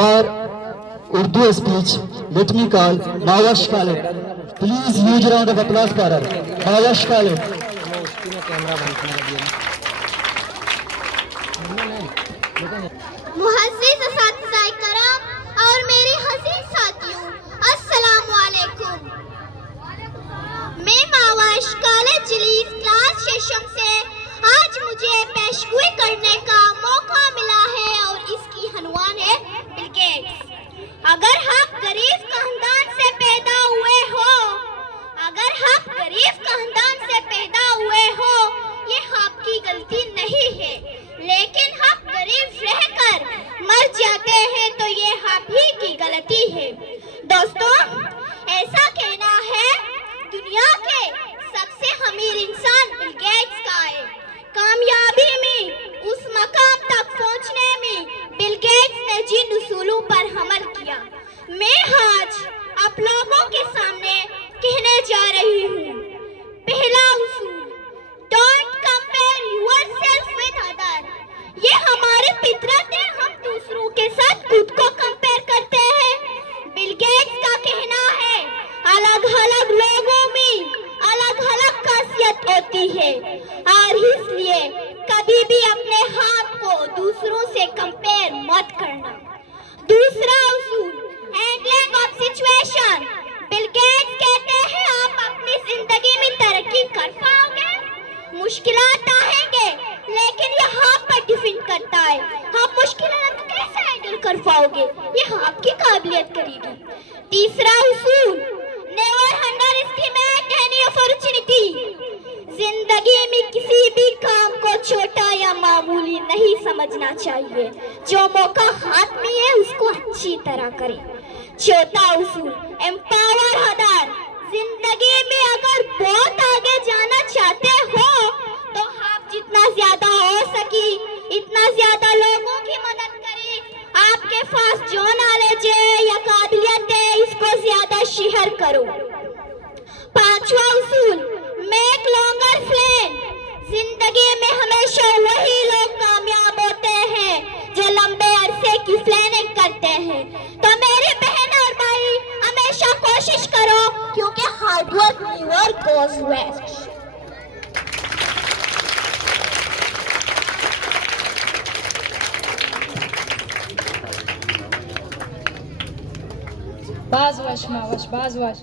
For Urdu speech, let me call Nawash Khalid. Please huge round of applause for her. Nawash Khalid. मुहज्जिज़ असातिज़ाए कराम और मेरे हसीन साथियों, अस्सलामु अलैकुम। मैं मावाश कॉलेज जिलीस क्लास सेशन से आज मुझे पेशगोई करने का मौका मिला है और इसकी हनवान है बिल गेट्स। अगर आप गरीब खानदान से पैदा हुए हो, ये आपकी गलती नहीं है, लेकिन आप गरीब रहकर मर जाते हैं तो ये आप ही की गलती है। दोस्तों, ऐसा कहना है दुनिया के सबसे अमीर इंसान बिल गेट्स का है। कामयाबी में उस मकाम तक पहुंचने में बिल गेट्स ने जिन उसूलों पर अमल किया, मैं आज आप लोगों के सामने कहने जा रही हूँ। पहला उसूल, don't compare yourself with other. ये हमारी फितरत है, हम दूसरों के साथ खुद को कंपेयर करते हैं। बिल गेट्स का कहना है अलग अलग लोगों में अलग अलग खासियत होती है और इसलिए कभी भी अपने आप को दूसरों से कंपेयर मत करना। दूसरा उसूल, handling of situation. Bill Gates कहते हैं आप अपनी जिंदगी में तरक्की कर पाओगे, मुश्किलात आएंगे, लेकिन यह आप पर डिपेंड करता है आप मुश्किलात को कैसे हैंडल कर पाओगे, यह आपकी काबिलियत करेगी। तीसरा उसूल, नेवर अंडरएस्टिमेट एनी अपॉर्चुनिटी। जिंदगी में किसी भी काम को छोटा या मामूली नहीं समझना चाहिए, जो मौका हाथ में है उसको अच्छी तरह करें। चौथा उसूल, एम्पावर अदर। जिंदगी में अगर बहुत आगे जाना चाहते हो तो आप जितना ज्यादा हो सके इतना ज्यादा लोगों की मदद करें। आपके पास जो नॉलेज है या काबिलियत है इसको ज्यादा शेयर करो। पांचवा उसूल, मेक लॉन्गर प्लान। जिंदगी में हमेशा वही लोग कामयाब होते हैं जो लंबे अरसे की प्लानिंग करते हैं। तो मेरी बहन और भाई हमेशा कोशिश करो, क्योंकि hard work never goes waste. Bazwash, Mawash, Bazwash.